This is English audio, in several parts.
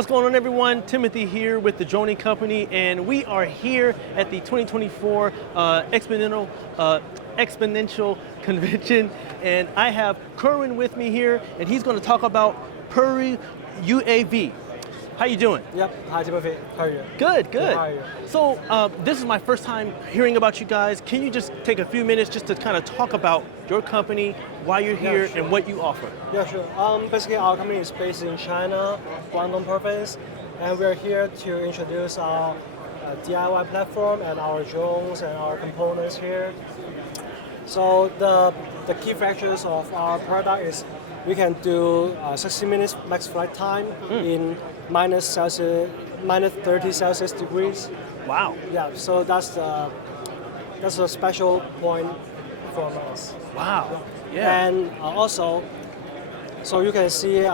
What's going on, everyone? Timothy here with the Droning Company, and we are here at the 2024 Exponential Convention, and I have Kerwin with me here, and he's going to talk about Purui UAV. How you doing? Yep. Hi, Timothy. How are you? Good, good. How are you? So this is my first time hearing about you guys. Can you just take a few minutes just to kind of talk about your company, why you're here, sure. and what you offer? Yeah, sure. Basically, our company is based in China, Guangdong province, and we're here to introduce our DIY platform and our drones and our components here. So the key features of our product is we can do 60 minutes max flight time in minus 30 Celsius degrees. Wow. Yeah, so that's a special point from us. Wow. Yeah. And also, so you can see,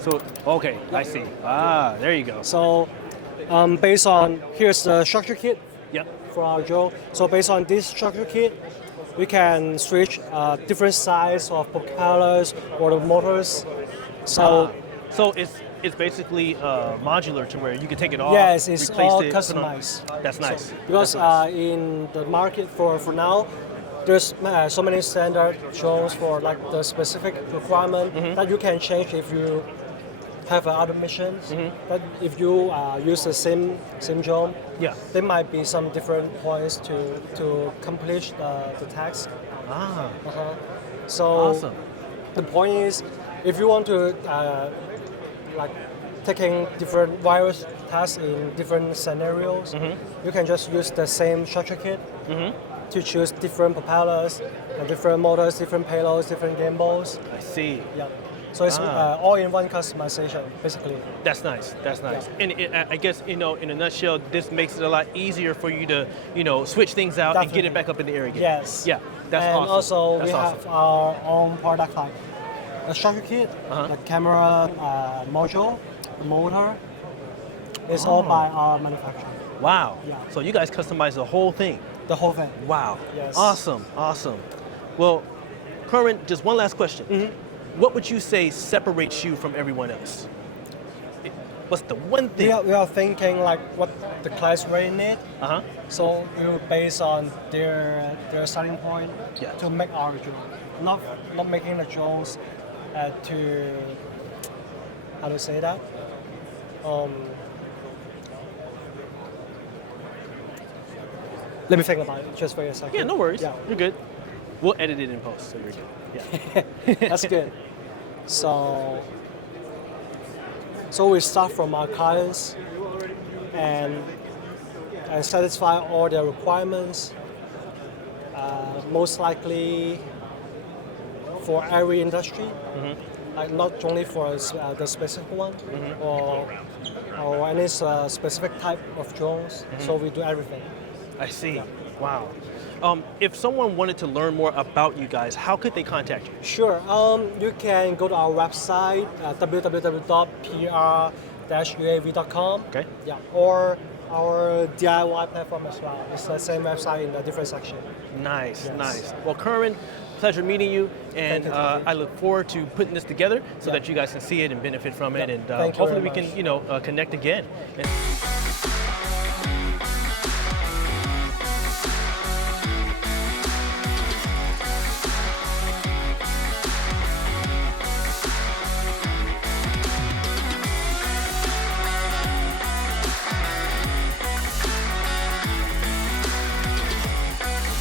So, okay, I see. Ah, there you go. So based on, here's the structure kit Yep. for our drone. So based on this structure kit, we can switch different size of propellers or the motors. So So it's basically modular to where you can take it off. yes, it's replace all it, put on- customized. That's nice. So, because That's nice. in the market for now, there's so many standard drones for like the specific requirement that you can change if you have other missions. But if you use the same drone, Yeah. there might be some different points to complete the task. Ah, So awesome. the point is, if you want to like taking different virus tasks in different scenarios, you can just use the same structure kit to choose different propellers, and different motors, different payloads, different gimbals. I see. Yeah. So it's all-in-one customization, basically. That's nice. That's nice. Yeah. And I guess, in a nutshell, this makes it a lot easier for you to, switch things out and get Definitely. it back up in the air again. Yes. Yeah. That's and awesome. also That's we awesome. have our own product like the structure kit, the camera module, the motor. It's all by our manufacturer. Wow. Yeah. So you guys customize the whole thing. The whole thing. Wow. Yes. Awesome. Awesome. Well, Kerwin, just one last question. What would you say separates you from everyone else? What's the one thing? We are thinking like what the clients really need. Uh-huh. So we will base on their starting point Yeah. to make our drone. Not making the drones to, how to say that? Let me think about it just for a second. Yeah, no worries. Yeah. You're good. We'll edit it in post, so you're good. Yeah. That's good. So we start from our clients and satisfy all their requirements. Most likely for every industry, like not only for the specific one or any specific type of drones. So we do everything. I see. Wow. If someone wanted to learn more about you guys, how could they contact you? Sure. You can go to our website, www.pur-uav.com. Okay. Yeah. Or our DIY platform as well. It's the same website in a different section. Nice, Yes. nice. Well, Kerwin, pleasure meeting you, and Thank you, thank you. I look forward to putting this together so Yeah. that you guys can see it and benefit from it, Yeah. and Thank you hopefully we very can, connect again. And